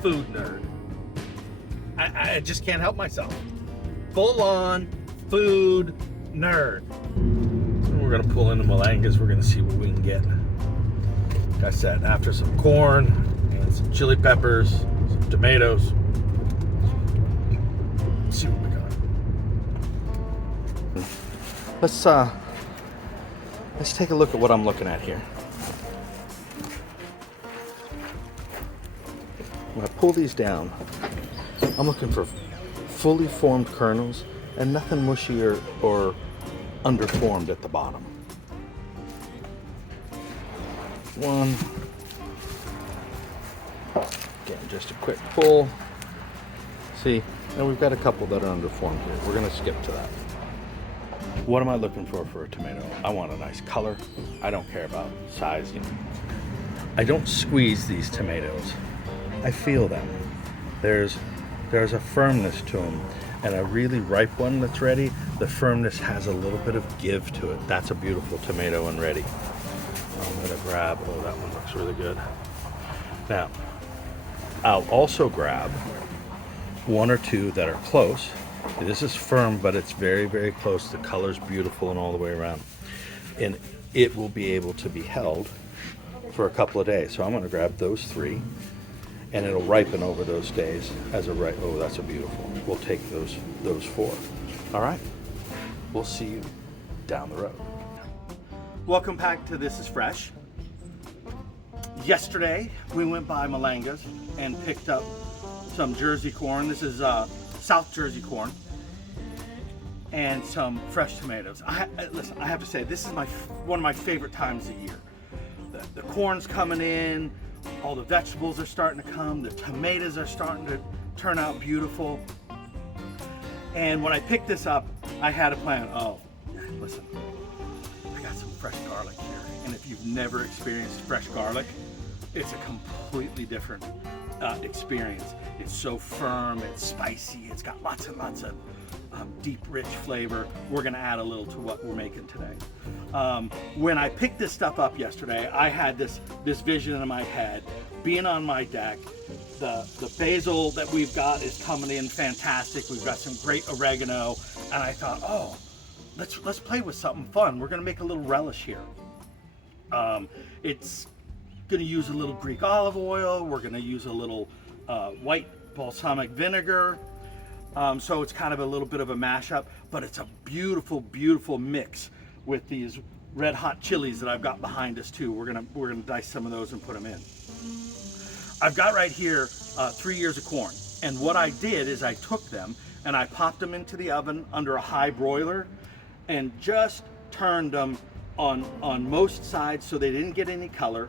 food nerd. I just can't help myself. Full on food nerd. We're gonna pull into Malanga's. We're gonna see what we can get. Like I said, after some corn and some chili peppers, some tomatoes. Let's see what we got. Let's take a look at what I'm looking at here. When I pull these down, I'm looking for fully formed kernels and nothing mushy or underformed at the bottom. One. Again, just a quick pull. See, and we've got a couple that are underformed here. We're gonna skip to that. What am I looking for a tomato? I want a nice color. I don't care about size. I don't squeeze these tomatoes. I feel them. There's a firmness to them, and a really ripe one that's ready, the firmness has a little bit of give to it. That's a beautiful tomato and ready. I'm gonna grab, oh, that one looks really good. Now, I'll also grab one or two that are close. This is firm, but it's very, very close. The color's beautiful and all the way around. And it will be able to be held for a couple of days. So I'm gonna grab those three, and it'll ripen over those days as a ripe. Oh, that's a beautiful. We'll take those four. All right, we'll see you down the road. Welcome back to This is Fresh. Yesterday, we went by Malanga's and picked up some Jersey corn. This is South Jersey corn, and some fresh tomatoes. Listen, I have to say, this is one of my favorite times of year. The corn's coming in, all the vegetables are starting to come, the tomatoes are starting to turn out beautiful. And when I picked this up, I had a plan. Oh, listen, I got some fresh garlic here. And if you've never experienced fresh garlic, it's a completely different experience. It's so firm, it's spicy, it's got lots and lots of deep, rich flavor. We're gonna add a little to what we're making today. When I picked this stuff up yesterday, I had this vision in my head, being on my deck. The basil that we've got is coming in fantastic. We've got some great oregano, and I thought, oh, let's play with something fun. We're gonna make a little relish here. It's gonna use a little Greek olive oil. We're gonna use a little white balsamic vinegar. So it's kind of a little bit of a mashup, but it's a beautiful, beautiful mix with these red hot chilies that I've got behind us too. We're gonna dice some of those and put them in. I've got right here 3 ears of corn, and what I did is I took them and I popped them into the oven under a high broiler and just turned them on most sides so they didn't get any color.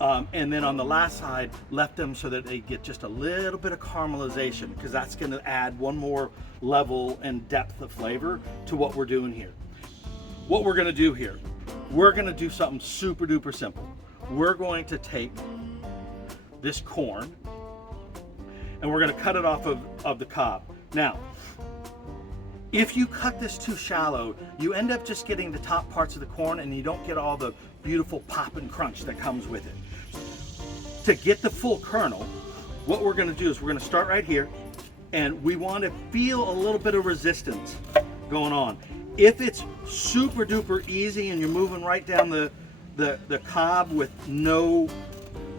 And then on the last side, left them so that they get just a little bit of caramelization, because that's going to add one more level and depth of flavor to what we're doing here. What we're going to do here, we're going to do something super duper simple. We're going to take this corn and we're going to cut it off of the cob. Now, if you cut this too shallow, you end up just getting the top parts of the corn and you don't get all the beautiful pop and crunch that comes with it. To get the full kernel, what we're gonna do is we're gonna start right here, and we want to feel a little bit of resistance going on. If it's super duper easy and you're moving right down the cob with no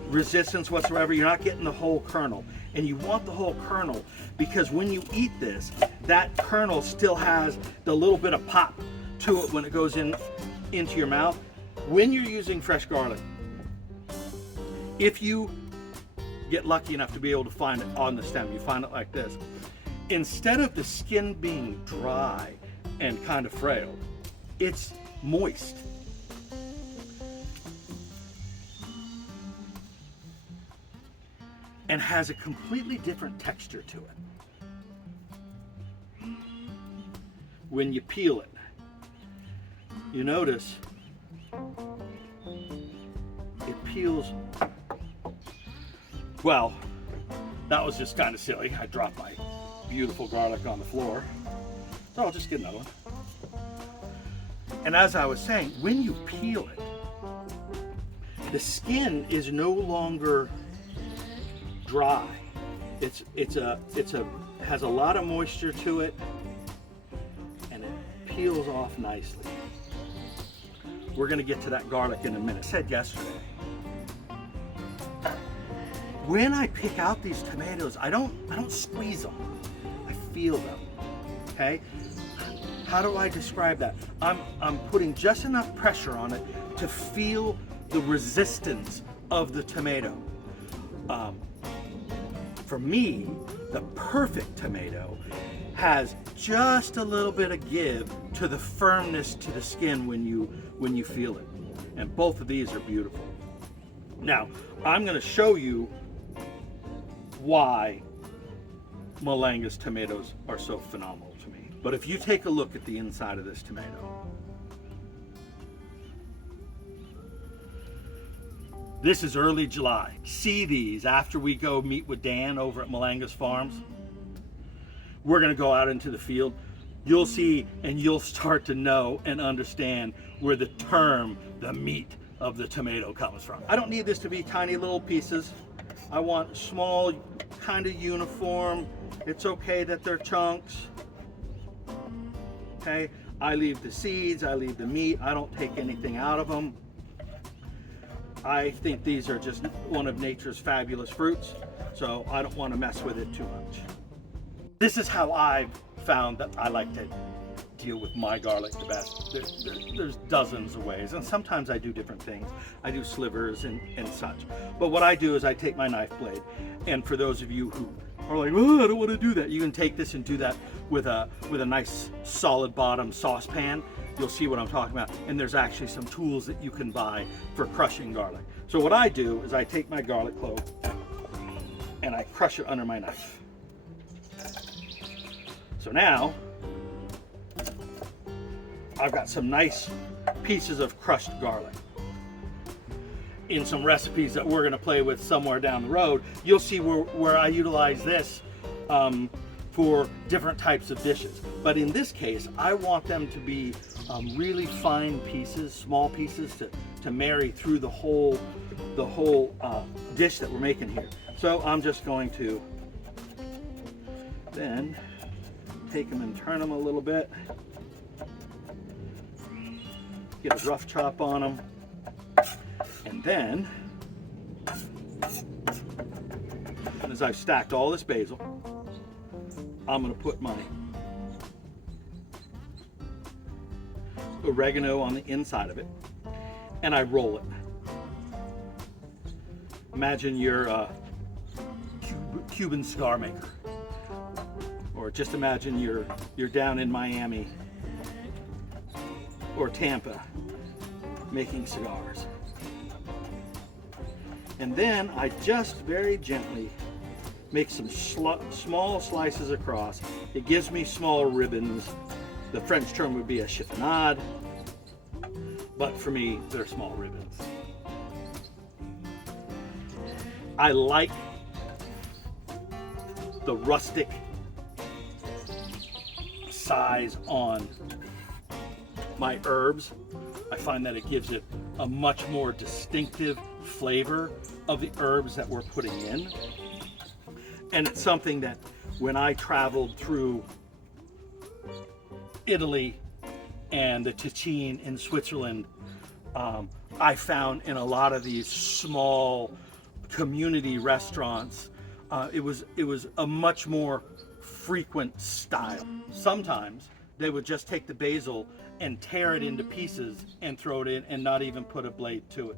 resistance whatsoever, you're not getting the whole kernel. And you want the whole kernel, because when you eat this, that kernel still has the little bit of pop to it when it goes into your mouth. When you're using fresh garlic, if you get lucky enough to be able to find it on the stem, you find it like this. Instead of the skin being dry and kind of frail, it's moist. And has a completely different texture to it. When you peel it, you notice it peels. Well, that was just kind of silly. I dropped my beautiful garlic on the floor. So I'll just get another one. And as I was saying, when you peel it, the skin is no longer dry. has a lot of moisture to it, and it peels off nicely. We're gonna get to that garlic in a minute. I said yesterday, when I pick out these tomatoes, I don't squeeze them. I feel them. Okay? How do I describe that? I'm putting just enough pressure on it to feel the resistance of the tomato. For me, the perfect tomato has just a little bit of give to the firmness to the skin when you feel it. And both of these are beautiful. Now, I'm going to show you why Malanga's tomatoes are so phenomenal to me. But if you take a look at the inside of this tomato, this is early July. See these after we go meet with Dan over at Malanga's Farms. We're gonna go out into the field. You'll see and you'll start to know and understand where the term, the meat of the tomato comes from. I don't need this to be tiny little pieces. I want small, kind of uniform. It's okay that they're chunks. Okay, I leave the seeds, I leave the meat. I don't take anything out of them. I think these are just one of nature's fabulous fruits, so I don't want to mess with it too much. This is how I've found that I like to deal with my garlic the best. There's dozens of ways, and sometimes I do different things. I do slivers and such. But what I do is I take my knife blade, and for those of you who are like, oh, I don't want to do that, you can take this and do that with a nice solid bottom saucepan. You'll see what I'm talking about. And there's actually some tools that you can buy for crushing garlic. So what I do is I take my garlic clove and I crush it under my knife. So now I've got some nice pieces of crushed garlic. In some recipes that we're going to play with somewhere down the road, you'll see where I utilize this for different types of dishes. But in this case, I want them to be really fine pieces, small pieces to marry through the whole dish that we're making here. So I'm just going to then take them and turn them a little bit, get a rough chop on them, and then as I've stacked all this basil, I'm going to put my oregano on the inside of it, and I roll it. Imagine you're a Cuban cigar maker, or just imagine you're down in Miami or Tampa making cigars. And then I just very gently make some small slices across. It gives me small ribbons. The French term would be a chiffonade, but for me, they're small ribbons. I like the rustic size on my herbs. I find that it gives it a much more distinctive flavor of the herbs that we're putting in. And it's something that when I traveled through Italy and the Ticino in Switzerland, I found in a lot of these small community restaurants, it was a much more frequent style. Sometimes they would just take the basil and tear it into pieces and throw it in and not even put a blade to it.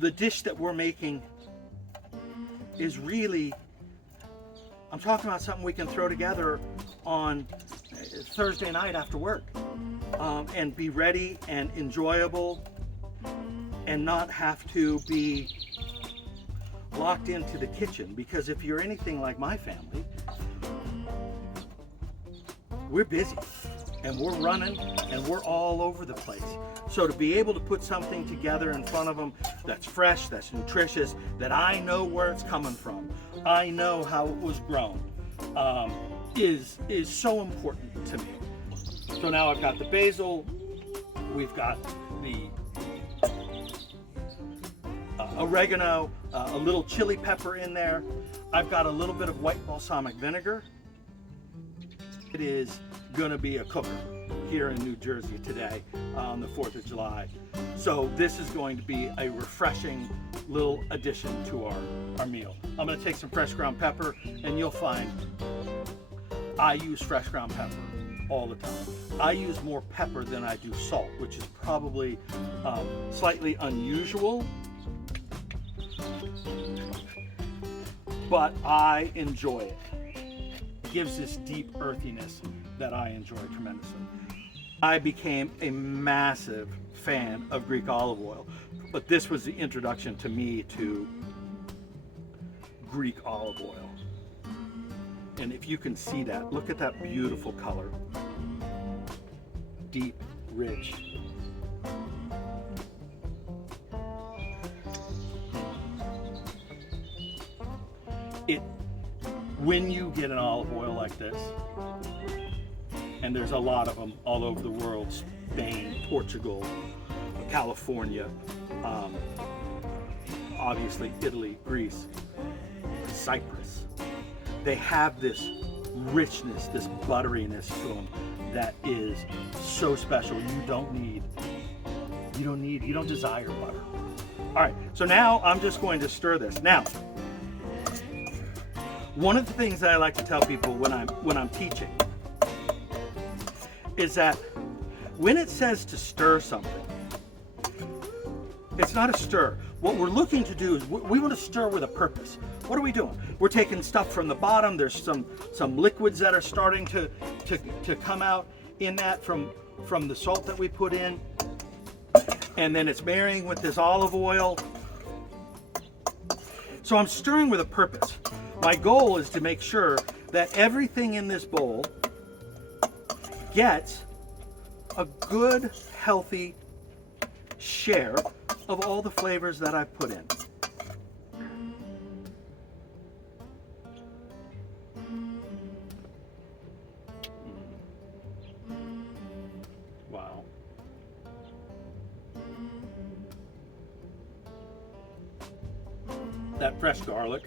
The dish that we're making is really, I'm talking about something we can throw together on Thursday night after work, and be ready and enjoyable and not have to be locked into the kitchen. Because if you're anything like my family, we're busy and we're running and we're all over the place. So to be able to put something together in front of them that's fresh, that's nutritious, that I know where it's coming from, I know how it was grown, is so important to me. So now I've got the basil, we've got the oregano, a little chili pepper in there. I've got a little bit of white balsamic vinegar. It is gonna be a cooker here in New Jersey today on the 4th of July. So this is going to be a refreshing little addition to our meal. I'm gonna take some fresh ground pepper, and you'll find I use fresh ground pepper all the time. I use more pepper than I do salt, which is probably slightly unusual, but I enjoy it. It gives this deep earthiness that I enjoy tremendously. I became a massive fan of Greek olive oil, but this was the introduction to me to Greek olive oil. And if you can see that, look at that beautiful color. Deep, rich. When you get an olive oil like this, and there's a lot of them all over the world, Spain, Portugal, California, obviously Italy, Greece, Cyprus. They have this richness, this butteriness to them that is so special. You don't desire butter. All right, so now I'm just going to stir this. Now, one of the things that I like to tell people when I'm teaching is that when it says to stir something, it's not a stir. What we're looking to do is we want to stir with a purpose. What are we doing? We're taking stuff from the bottom. There's some liquids that are starting to come out in that from the salt that we put in. And then it's marrying with this olive oil. So I'm stirring with a purpose. My goal is to make sure that everything in this bowl gets a good, healthy share of all the flavors that I've put in. Wow. That fresh garlic,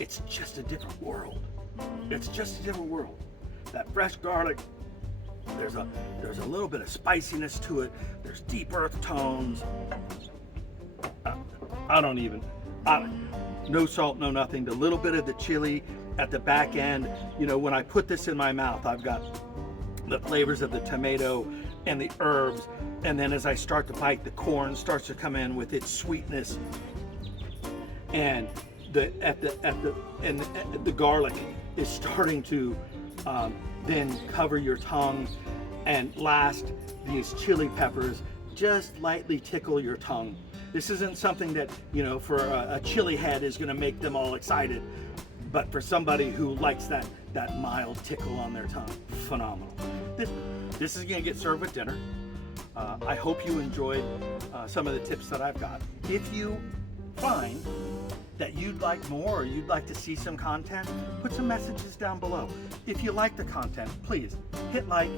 it's just a different world. It's just a different world. That fresh garlic, there's a little bit of spiciness to it. There's deep earth tones. No salt, no nothing. The little bit of the chili at the back end. You know, when I put this in my mouth, I've got the flavors of the tomato and the herbs. And then as I start to bite, the corn starts to come in with its sweetness. And the garlic is starting to then cover your tongue, and last, these chili peppers just lightly tickle your tongue. This isn't something that, you know, for a chili head is going to make them all excited, but for somebody who likes that mild tickle on their tongue, phenomenal. This is going to get served with dinner. I hope you enjoyed some of the tips that I've got. If you find that you'd like more, or you'd like to see some content, put some messages down below. If you like the content, please hit like,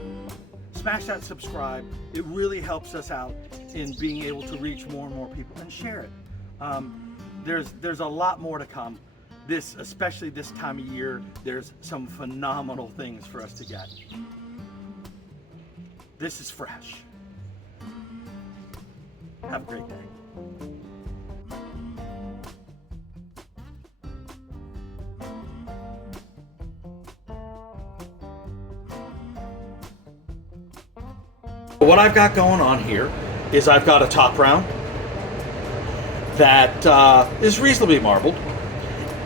smash that subscribe. It really helps us out in being able to reach more and more people, and share it. There's a lot more to come. Especially this time of year, there's some phenomenal things for us to get. This is fresh. Have a great day. What I've got going on here is I've got a top round that is reasonably marbled,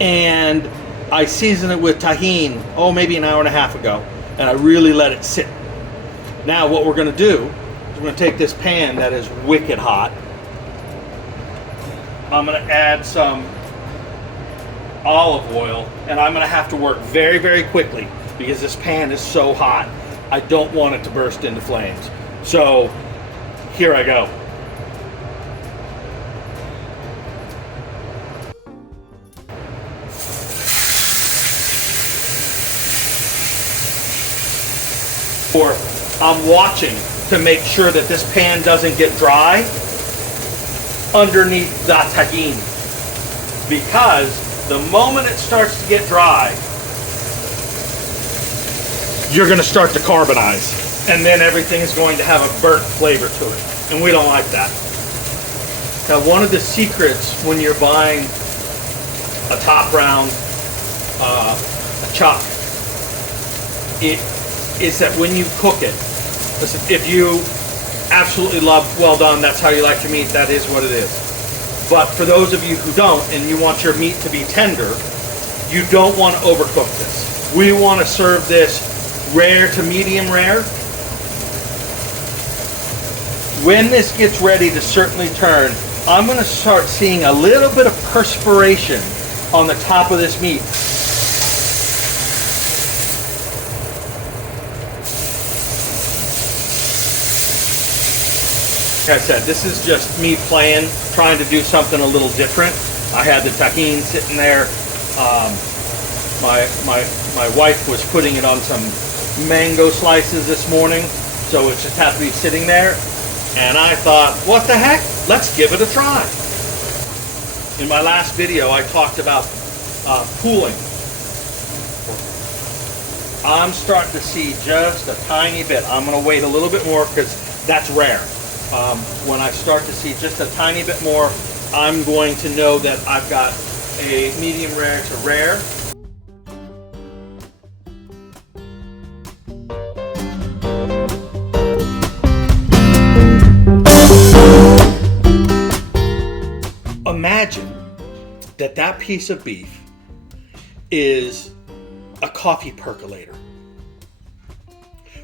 and I seasoned it with tahini, maybe an hour and a half ago, and I really let it sit. Now what we're going to do is we're going to take this pan that is wicked hot. I'm going to add some olive oil, and I'm going to have to work very, very quickly because this pan is so hot. I don't want it to burst into flames. So here I go. Or I'm watching to make sure that this pan doesn't get dry underneath the tahini. Because the moment it starts to get dry, you're going to start to carbonize. And then everything is going to have a burnt flavor to it. And we don't like that. Now, one of the secrets when you're buying a top round, a chuck, it is that when you cook it, listen, if you absolutely love well done, that's how you like your meat, that is what it is. But for those of you who don't, and you want your meat to be tender, you don't want to overcook this. We want to serve this rare to medium rare. When this gets ready to certainly turn, I'm going to start seeing a little bit of perspiration on the top of this meat. Like I said, this is just me playing, trying to do something a little different. I had the tahini sitting there. My wife was putting it on some mango slices this morning, so it just had to be sitting there. And I thought, what the heck? Let's give it a try. In my last video, I talked about pooling. I'm starting to see just a tiny bit. I'm going to wait a little bit more because that's rare. When I start to see just a tiny bit more, I'm going to know that I've got a medium rare to rare. Imagine that piece of beef is a coffee percolator.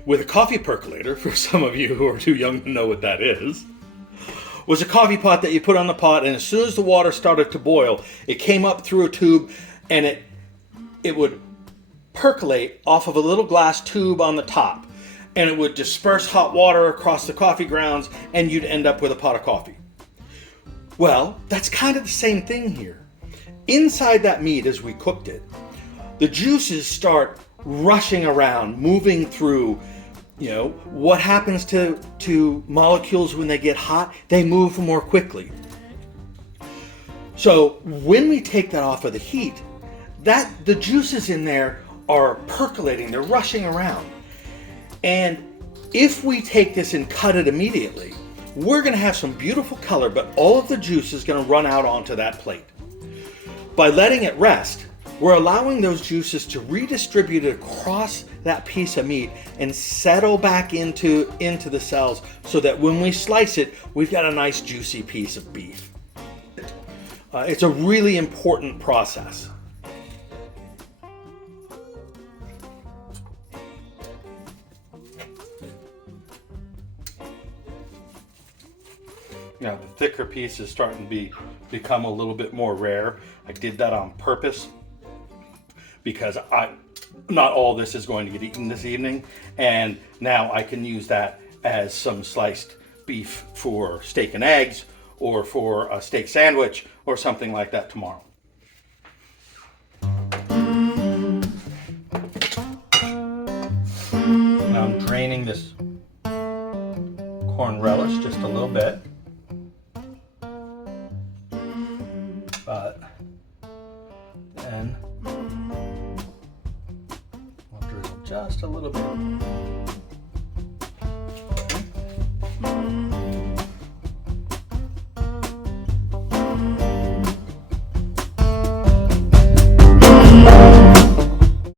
With a coffee percolator, for some of you who are too young to know what that is, was a coffee pot that you put on the pot, and as soon as the water started to boil, it came up through a tube, and it would percolate off of a little glass tube on the top, and it would disperse hot water across the coffee grounds, and you'd end up with a pot of coffee. Well, that's kind of the same thing here. Inside that meat, as we cooked it, the juices start rushing around, moving through. You know, what happens to molecules when they get hot? They move more quickly. So when we take that off of the heat, the juices in there are percolating, they're rushing around. And if we take this and cut it immediately, we're going to have some beautiful color, but all of the juice is going to run out onto that plate. By letting it rest, we're allowing those juices to redistribute across that piece of meat and settle back into the cells so that when we slice it, we've got a nice juicy piece of beef. It's a really important process. Now the thicker piece is starting to become a little bit more rare. I did that on purpose because not all this is going to get eaten this evening, and now I can use that as some sliced beef for steak and eggs or for a steak sandwich or something like that tomorrow. Now I'm draining this corn relish just a little bit. But then we'll drizzle just a little bit.